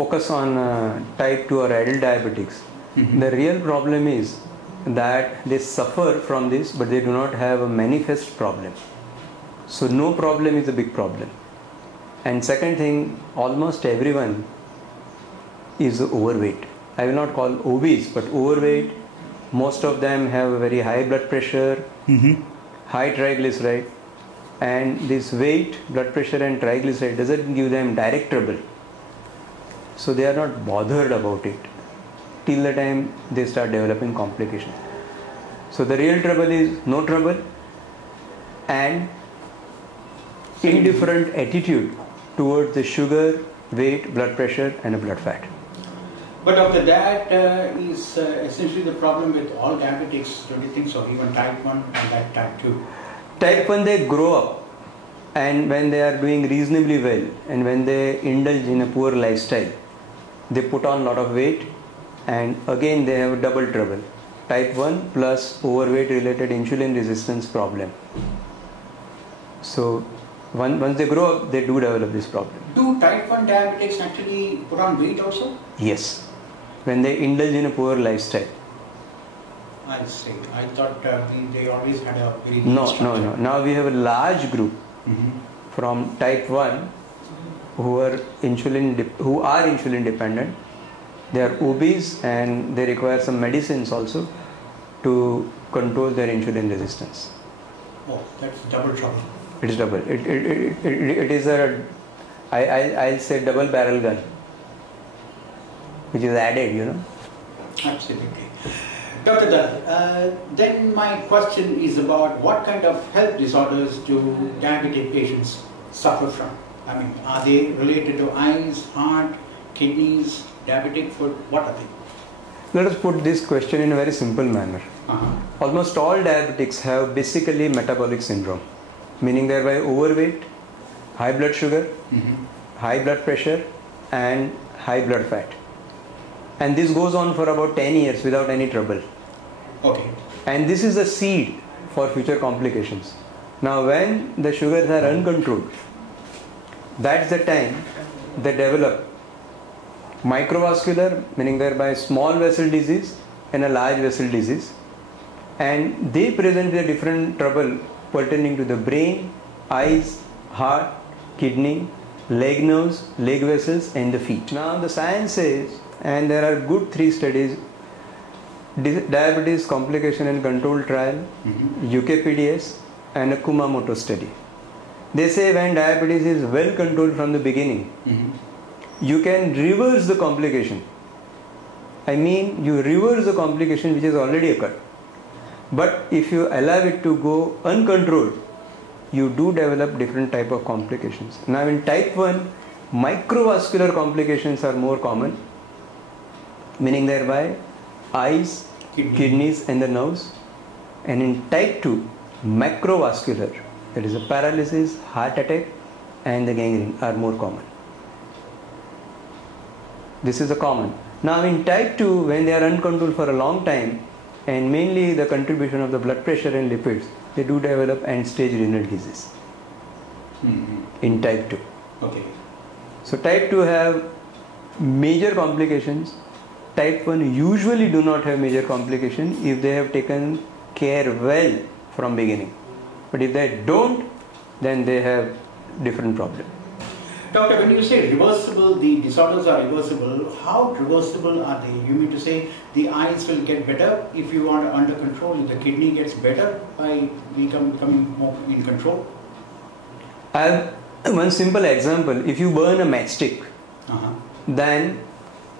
focus on type 2 or adult diabetics. The real problem is that they suffer from this, but they do not have a manifest problem. So no problem is a big problem. And second thing, almost everyone is overweight. I will not call obese, but overweight. Most of them have a very high blood pressure, high triglyceride, and this weight, blood pressure and triglyceride doesn't give them direct trouble. So they are not bothered about it till the time they start developing complications. So the real trouble is no trouble and indifferent attitude towards the sugar, weight, blood pressure and a blood fat. But doctor, that is essentially the problem with all diabetics, don't you think so? Even type 1 and that type 2. Type 1, they grow up, and when they are doing reasonably well and when they indulge in a poor lifestyle, they put on a lot of weight and again they have double trouble. Type 1 plus overweight related insulin resistance problem. So once they grow up, they do develop this problem. Do type 1 diabetics actually put on weight also? Yes, when they indulge in a poor lifestyle. I see. I thought they always had a very No. Now we have a large group from type 1 who are insulin dependent. They are obese and they require some medicines also to control their insulin resistance. Oh, that's double trouble. It is double. It is a, I'll say, double barrel gun, which is added, you know. Absolutely. Dr. Dalal, then my question is about what kind of health disorders do diabetic patients suffer from? I mean, are they related to eyes, heart, kidneys, diabetic foot? What are they? Let us put this question in a very simple manner. Almost all diabetics have basically metabolic syndrome, meaning they are by overweight, high blood sugar, high blood pressure and high blood fat. And this goes on for about 10 years without any trouble. Okay. And this is the seed for future complications. Now when the sugars are uncontrolled, that's the time they develop microvascular, meaning thereby small vessel disease and a large vessel disease. And they present a different trouble pertaining to the brain, eyes, heart, kidney, leg nerves, leg vessels and the feet. Now the science says, and there are good 3 studies, diabetes complication and control trial, UKPDS and a Kumamoto study. They say when diabetes is well controlled from the beginning, you can reverse the complication. I mean, you reverse the complication which has already occurred. But if you allow it to go uncontrolled, you do develop different type of complications. Now in type 1, microvascular complications are more common, meaning thereby eyes, kidneys and the nerves. And in type 2, macrovascular, that is a paralysis, heart attack and the gangrene are more common. This is a common. Now in type 2, when they are uncontrolled for a long time and mainly the contribution of the blood pressure and lipids, they do develop end-stage renal disease in type 2. Okay. So type 2 have major complications. Type 1 usually do not have major complications if they have taken care well from beginning. But if they don't, then they have different problem. Doctor, when you say reversible, the disorders are reversible, how reversible are they? You mean to say the eyes will get better if you are under control, if the kidney gets better by becoming more in control? I have one simple example. If you burn a matchstick, then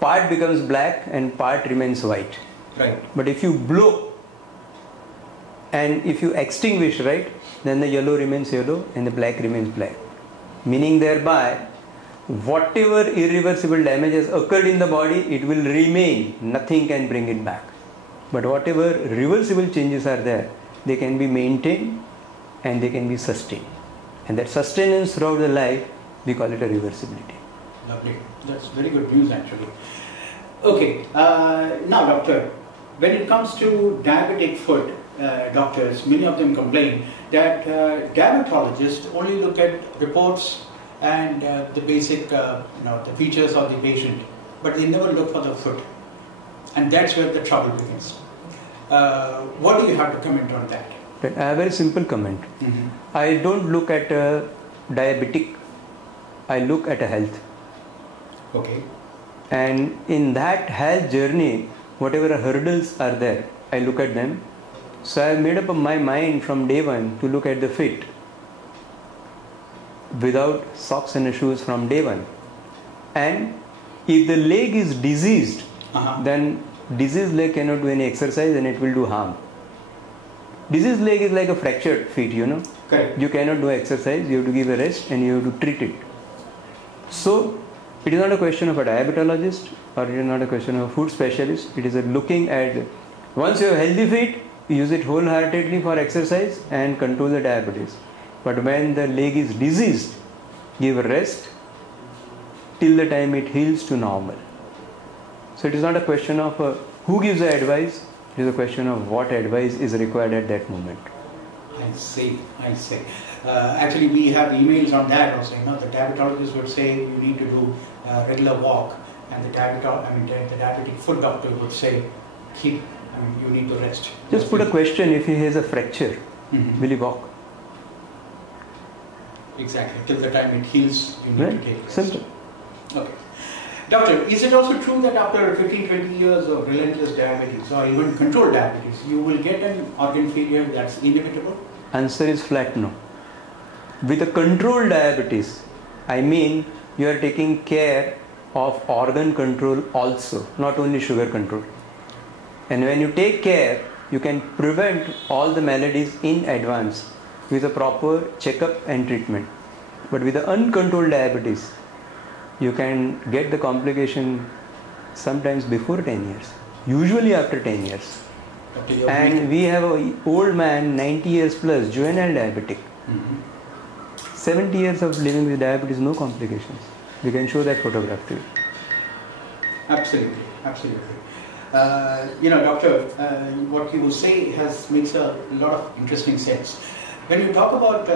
part becomes black and part remains white. Right. But if you blow and if you extinguish, right, then the yellow remains yellow and the black remains black. Meaning thereby, whatever irreversible damage has occurred in the body, it will remain. Nothing can bring it back. But whatever reversible changes are there, they can be maintained and they can be sustained. And that sustenance throughout the life, we call it a reversibility. Lovely. That's very good news actually. Okay. Now doctor, when it comes to diabetic foot, doctors, many of them complain that diabetologists only look at reports and the basic, the features of the patient, but they never look for the foot, and that's where the trouble begins. What do you have to comment on that? I have a very simple comment. Mm-hmm. I don't look at a diabetic, I look at a health. Okay. And in that health journey, whatever hurdles are there, I look at them. So I have made up my mind from day one to look at the fit without socks and shoes from day one. And if the leg is diseased, then diseased leg cannot do any exercise and it will do harm. Diseased leg is like a fractured feet, Correct. You cannot do exercise, you have to give a rest and you have to treat it. So it is not a question of a diabetologist or it is not a question of a food specialist. It is a looking at, once you have healthy feet, use it wholeheartedly for exercise and control the diabetes. But when the leg is diseased, give a rest till the time it heals to normal. So it is not a question of who gives the advice, it is a question of what advice is required at that moment. I see. Actually, we have emails on that also. The diabetologist would say you need to do regular walk, and the diabetic foot doctor would say you need to rest. Just put a question: if he has a fracture, will he walk? Exactly. Till the time it heals, you need to take rest. Simple. Okay. Doctor, is it also true that after 15-20 years of relentless diabetes or even controlled diabetes, you will get an organ failure that's inevitable? Answer is flat no. With a controlled diabetes, I mean you are taking care of organ control also, not only sugar control. And when you take care, you can prevent all the maladies in advance with a proper checkup and treatment. But with the uncontrolled diabetes, you can get the complication sometimes before 10 years, usually after 10 years. And we have an old man, 90 years plus, juvenile diabetic. 70 years of living with diabetes, no complications. We can show that photograph to you. Absolutely. Doctor, what you will say makes a lot of interesting sense. When you talk about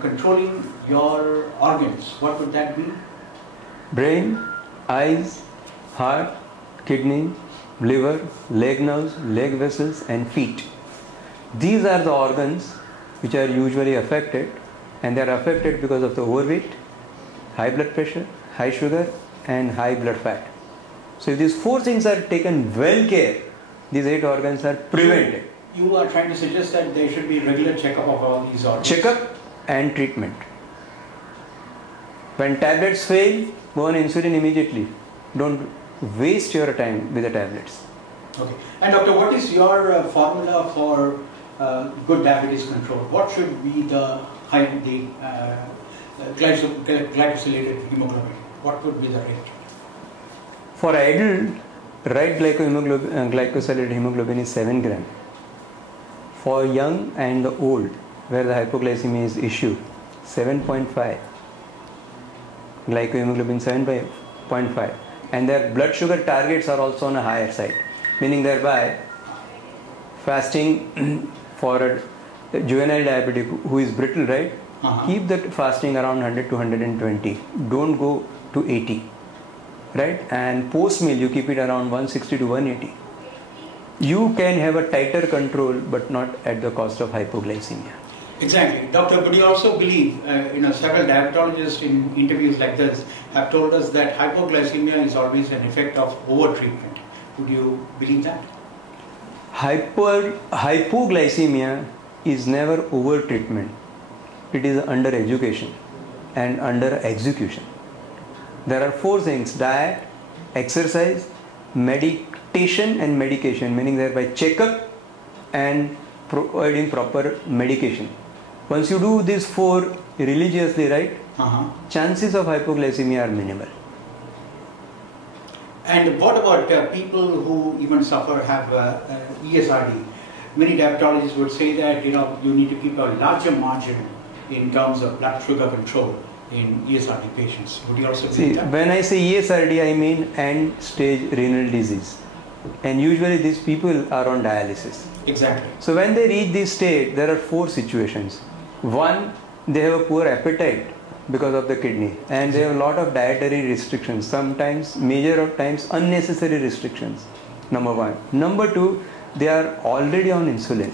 controlling your organs, what would that be? Brain, eyes, heart, kidney, liver, leg nerves, leg vessels and feet. These are the organs which are usually affected, and they are affected because of the overweight, high blood pressure, high sugar and high blood fat. So if these four things are taken well care, these 8 organs are prevented. You are trying to suggest that there should be regular checkup of all these organs? Checkup and treatment. When tablets fail, go on insulin immediately. Don't waste your time with the tablets. Okay. And doctor, what is your formula for good diabetes control? What should be the glycosylated hemoglobin? What would be the rate? For adult, right glycosylated hemoglobin is 7 gram. For young and the old, where the hypoglycemia is issue, 7.5. Glycohemoglobin 7.5. And their blood sugar targets are also on a higher side. Meaning thereby, fasting for a juvenile diabetic who is brittle, right? Keep that fasting around 100 to 120. Don't go to 80. Right? And post meal, you keep it around 160 to 180. You can have a tighter control, but not at the cost of hypoglycemia. Exactly. Doctor, but you also believe, several diabetologists in interviews like this have told us that hypoglycemia is always an effect of over-treatment. Would you believe that? Hypoglycemia is never over-treatment. It is under education and under execution. There are 4 things: diet, exercise, meditation and medication, meaning thereby checkup and providing proper medication. Once you do these 4 religiously, right, chances of hypoglycemia are minimal. And what about people who even have ESRD? Many diabetologists would say that you need to keep a larger margin in terms of blood sugar control in ESRD patients. Would you also believe that? When I say ESRD, I mean end-stage renal disease. And usually these people are on dialysis. Exactly. So when they reach this state, there are 4 situations. 1, they have a poor appetite because of the kidney, and they have a lot of dietary restrictions, sometimes major of times unnecessary restrictions. Number one. Number two, they are already on insulin.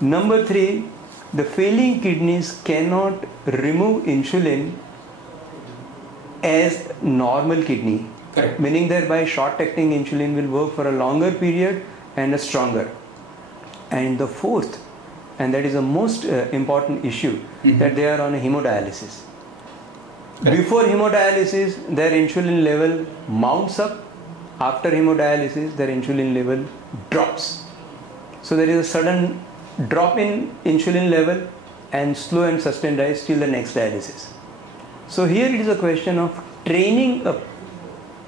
Number three, the failing kidneys cannot remove insulin as normal kidney. Correct. Meaning thereby short acting insulin will work for a longer period and a stronger. And the fourth, and that is the most important issue, that they are on a hemodialysis. Correct. Before hemodialysis, their insulin level mounts up. After hemodialysis, their insulin level drops. So there is a sudden drop in insulin level and slow and sustained rise till the next dialysis. So here it is a question of training a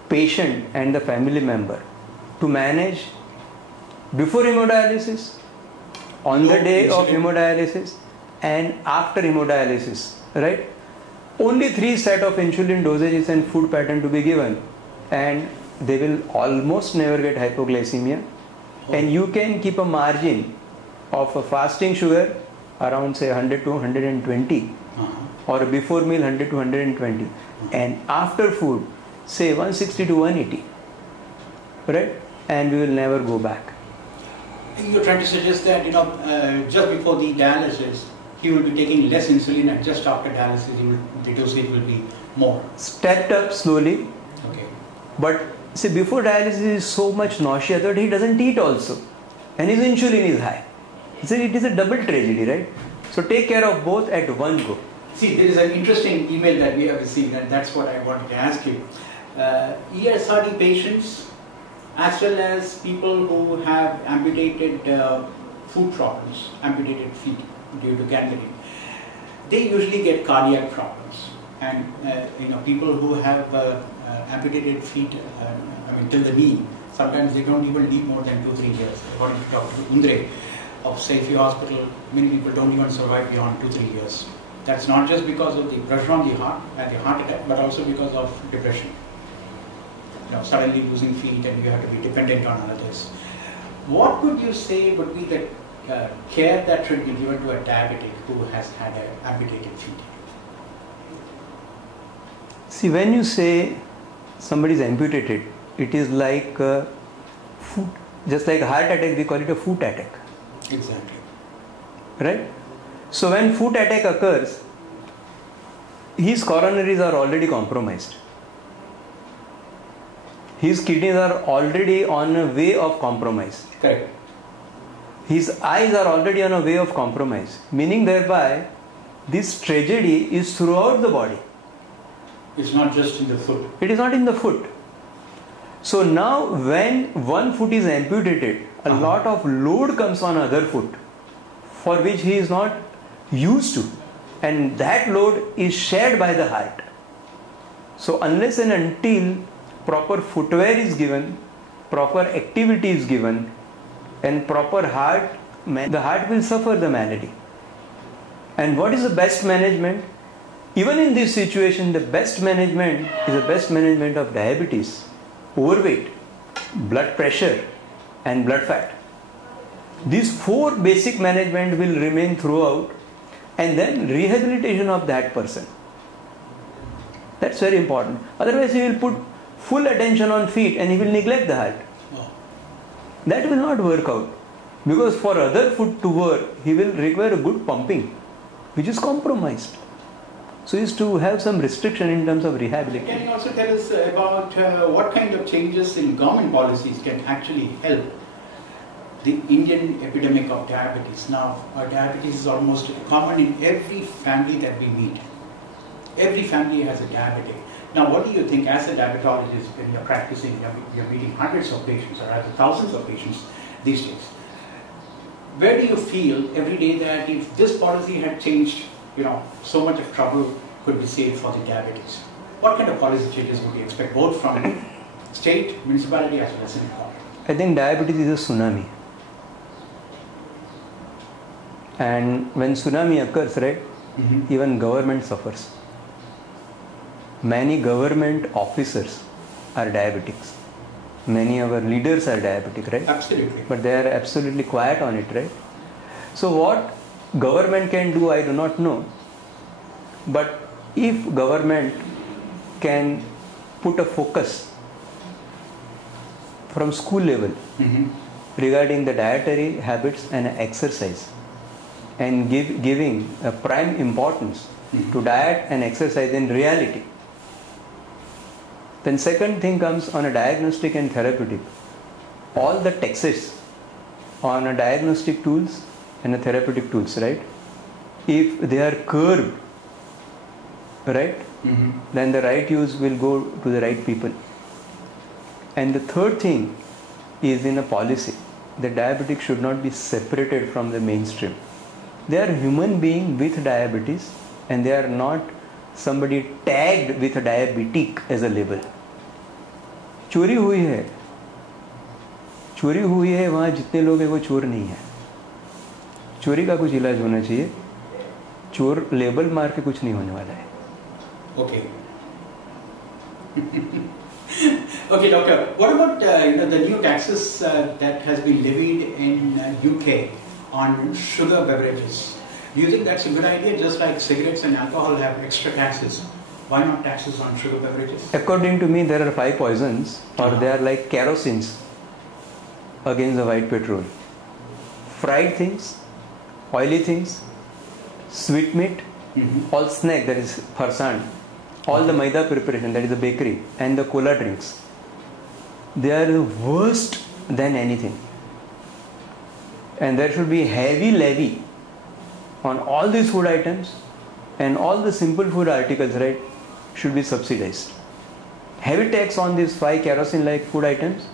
patient and the family member to manage before hemodialysis, on the day of hemodialysis, and after hemodialysis, right? Only 3 set of insulin dosages and food pattern to be given, and they will almost never get hypoglycemia. And you can keep a margin of a fasting sugar around say 100 to 120, or before meal 100 to 120, and after food say 160 to 180, right? And we will never go back. You're trying to suggest that, just before the dialysis, he will be taking less insulin, and just after dialysis, the dosage will be more. Stepped up slowly. Okay. But see, before dialysis is so much nausea that he doesn't eat also, and his insulin is high. So it is a double tragedy, right? So take care of both at one go. See, there is an interesting email that we have received, and that's what I wanted to ask you. ESRD patients, as well as people who have amputated foot problems, amputated feet due to gangrene, they usually get cardiac problems. And people who have amputated feet, till the knee, sometimes they don't even live more than 2-3 years. According to Dr. Undre of Saifi Hospital, many people don't even survive beyond 2-3 years. That's not just because of the pressure on the heart and the heart attack, but also because of depression. Suddenly losing feet, and you have to be dependent on others. What would you say would be the care that should be given to a diabetic who has had an amputated feet? See, when you say somebody is amputated, it is like foot, just like a heart attack, we call it a foot attack. Exactly. Right? So when foot attack occurs, his coronaries are already compromised. His kidneys are already on a way of compromise. Correct. His eyes are already on a way of compromise. Meaning thereby, this tragedy is throughout the body. It's not just in the foot. It is not in the foot. So now when one foot is amputated, a lot of load comes on other foot, for which he is not used to. And that load is shared by the heart. So unless and until proper footwear is given, proper activity is given, and proper heart, the heart will suffer the malady. And what is the best management? Even in this situation, the best management is the best management of diabetes, overweight, blood pressure, and blood fat. These 4 basic management will remain throughout, and then rehabilitation of that person. That's very important. Otherwise, he will put full attention on feet and he will neglect the heart. That will not work out, because for other foot to work, he will require a good pumping, which is compromised. So he is to have some restriction in terms of rehabilitation. Can you also tell us about what kind of changes in government policies can actually help the Indian epidemic of diabetes? Now, diabetes is almost common in every family that we meet. Every family has a diabetic. Now, what do you think as a diabetologist when you're practicing, you're meeting hundreds of patients or rather thousands of patients these days? Where do you feel every day that if this policy had changed, so much of trouble could be saved for the diabetics? What kind of policy changes would you expect, both from state, municipality as well as in government? I think diabetes is a tsunami. And when tsunami occurs, right, even government suffers. Many government officers are diabetics. Many of our leaders are diabetic, right? Absolutely. But they are absolutely quiet on it, right? So what government can do, I do not know. But if government can put a focus from school level regarding the dietary habits and exercise, and giving a prime importance to diet and exercise in reality. Then second thing comes on a diagnostic and therapeutic. All the taxes on a diagnostic tools and a therapeutic tools, right? If they are curbed, right, then the right use will go to the right people. And the third thing is in a policy. The diabetic should not be separated from the mainstream. They are human being with diabetes, and they are not somebody tagged with a diabetic as a label. चोरी हुई है वहाँ जितने लोग हैं वो चोर नहीं है. चोरी का कुछ इलाज होना चाहिए. चोर लेबल मार के कुछ नहीं होने वाला है. Okay. Okay, doctor. What about the new taxes that has been levied in UK on sugar beverages? Do you think that's a good idea? Just like cigarettes and alcohol have extra taxes, why not taxes on sugar beverages? According to me, there are 5 poisons, or they are like kerosene against the white petrol. Fried things, oily things, sweet meat, all snack, that is farsan, all the maida preparation, that is the bakery, and the cola drinks. They are the worst than anything. And there should be heavy levy on all these food items, and all the simple food articles, right, should be subsidized. Heavy tax on these 5 kerosene-like food items,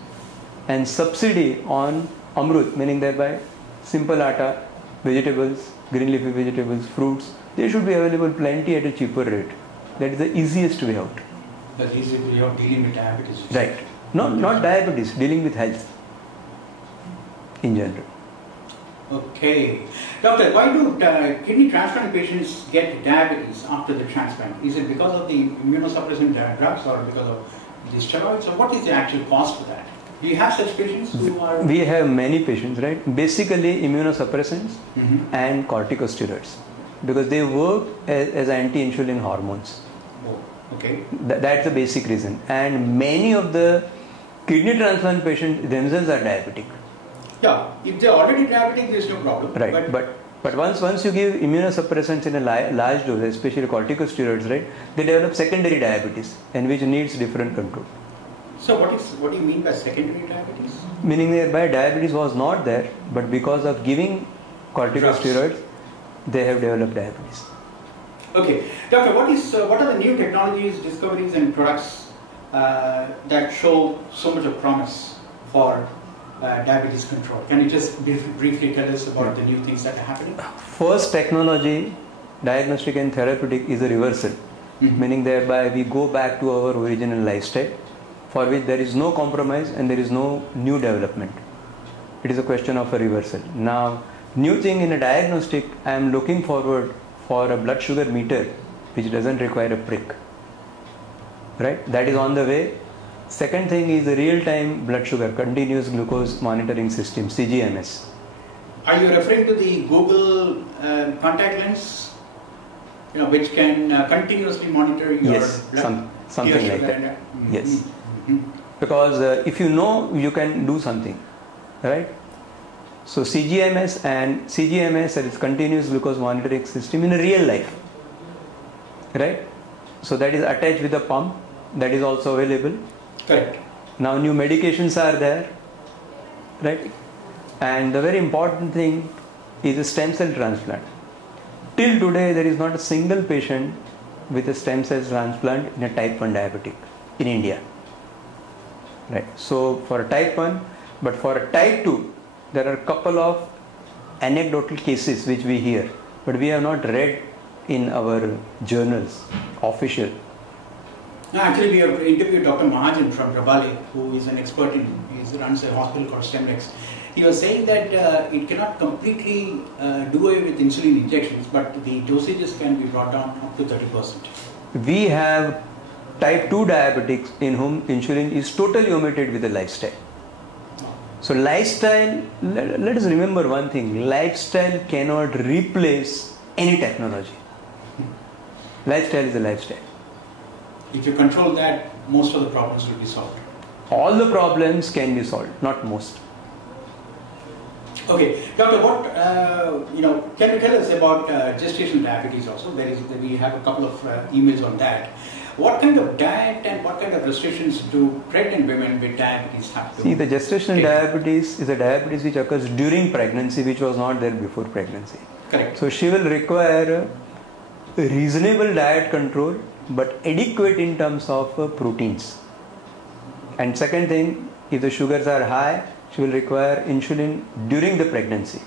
and subsidy on amrut, meaning thereby simple atta, vegetables, green leafy vegetables, fruits. They should be available plenty at a cheaper rate. That is the easiest way out. The easiest way of dealing with diabetes. Right. Not diabetes, dealing with health in general. Okay. Doctor, why do kidney transplant patients get diabetes after the transplant? Is it because of the immunosuppressant drugs, or because of the steroids, or what is the actual cause for that? Do you have such patients who are... We have many patients, right? Basically immunosuppressants and corticosteroids, because they work as anti-insulin hormones. Oh, okay. That's the basic reason. And many of the kidney transplant patients themselves are diabetic. Yeah, if they are already diabetic, there is no problem. Right, but once you give immunosuppressants in a large dose, especially corticosteroids, right, they develop secondary diabetes, and which needs different control. So what do you mean by secondary diabetes? Meaning thereby diabetes was not there, but because of giving corticosteroids, they have developed diabetes. Okay, doctor, what are the new technologies, discoveries, and products that show so much of promise for diabetes control? Can you just briefly tell us about the new things that are happening? First technology, diagnostic and therapeutic, is a reversal. Meaning thereby we go back to our original lifestyle, for which there is no compromise and there is no new development. It is a question of a reversal. Now, new thing in a diagnostic, I am looking forward for a blood sugar meter which doesn't require a prick. Right? That is on the way. Second thing is the real-time blood sugar, continuous glucose monitoring system, CGMS. Are you referring to the Google contact lens, which can continuously monitor your blood? Something like that. Yes. Because if you know, you can do something, right? So CGMS, that is continuous glucose monitoring system in a real life, right? So that is attached with a pump, that is also available. Correct. Now new medications are there, right? And the very important thing is a stem cell transplant. Till today, there is not a single patient with a stem cell transplant in a type 1 diabetic in India. Right. So for a type 1, but for a type 2, there are a couple of anecdotal cases which we hear, but we have not read in our journals, official. Actually, we have interviewed Dr. Mahajan from Rabale, who is an expert he runs a hospital called Stemlex. He was saying that it cannot completely do away with insulin injections, but the dosages can be brought down up to 30%. We have type 2 diabetics in whom insulin is totally omitted with the lifestyle. So lifestyle, let us remember one thing, lifestyle cannot replace any technology. Lifestyle is a lifestyle. If you control that, most of the problems will be solved. All the problems can be solved, not most. Okay, doctor, what can you tell us about gestational diabetes also? We have a couple of emails on that. What kind of diet and what kind of restrictions do pregnant women with diabetes have to See, the gestational diabetes is a diabetes which occurs during pregnancy, which was not there before pregnancy. Correct. So she will require a reasonable diet control, but adequate in terms of proteins. And second thing, if the sugars are high, she will require insulin during the pregnancy.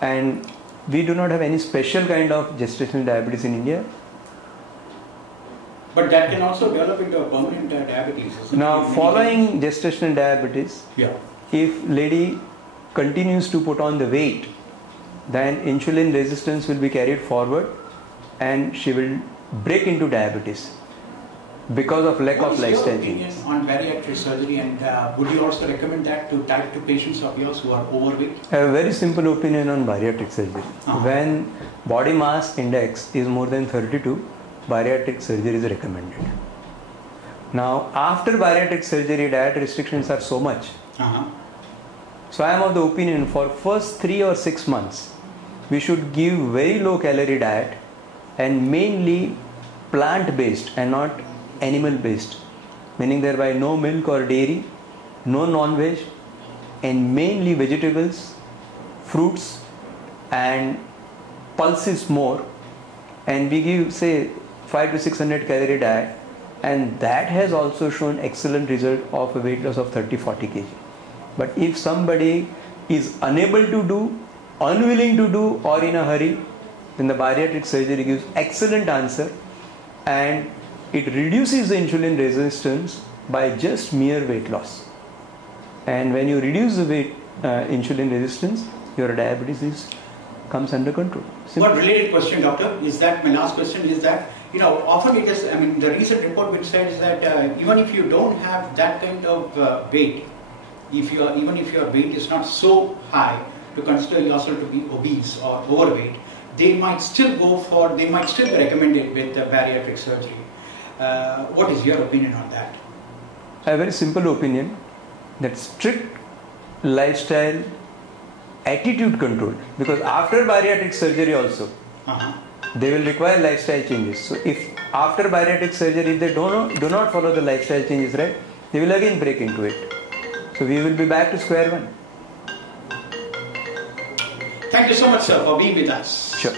And we do not have any special kind of gestational diabetes in India. But that can also develop into a permanent diabetes. Now, following gestational diabetes, yeah, if lady continues to put on the weight, then insulin resistance will be carried forward and she will break into diabetes because of lack of lifestyle changes. On bariatric surgery, and would you also recommend that to type 2 patients of yours who are overweight? I have a very simple opinion on bariatric surgery. When body mass index is more than 32, bariatric surgery is recommended. Now, after bariatric surgery, diet restrictions are so much. So I am of the opinion for first 3 or 6 months, we should give very low calorie diet and mainly plant based and not animal based, meaning thereby no milk or dairy, no non-veg, and mainly vegetables, fruits, and pulses more. And we give say 500 to 600 calorie diet, and that has also shown excellent result of a weight loss of 30-40 kg. But if somebody is unable to do, unwilling to do, or in a hurry, then the bariatric surgery gives excellent answer, and it reduces the insulin resistance by just mere weight loss. And when you reduce the weight insulin resistance, your diabetes comes under control. Simple. One related question, doctor, is that my last question is that, often it is, the recent report which says that even if you don't have that kind of weight, even if your weight is not so high to consider yourself to be obese or overweight, they might still be recommended with bariatric surgery. What is your opinion on that? I have a very simple opinion that strict lifestyle attitude control, because after bariatric surgery also they will require lifestyle changes. So if after bariatric surgery if they do not follow the lifestyle changes, right, they will again break into it. So we will be back to square one. Thank you so much, sir, for being with us. Sure.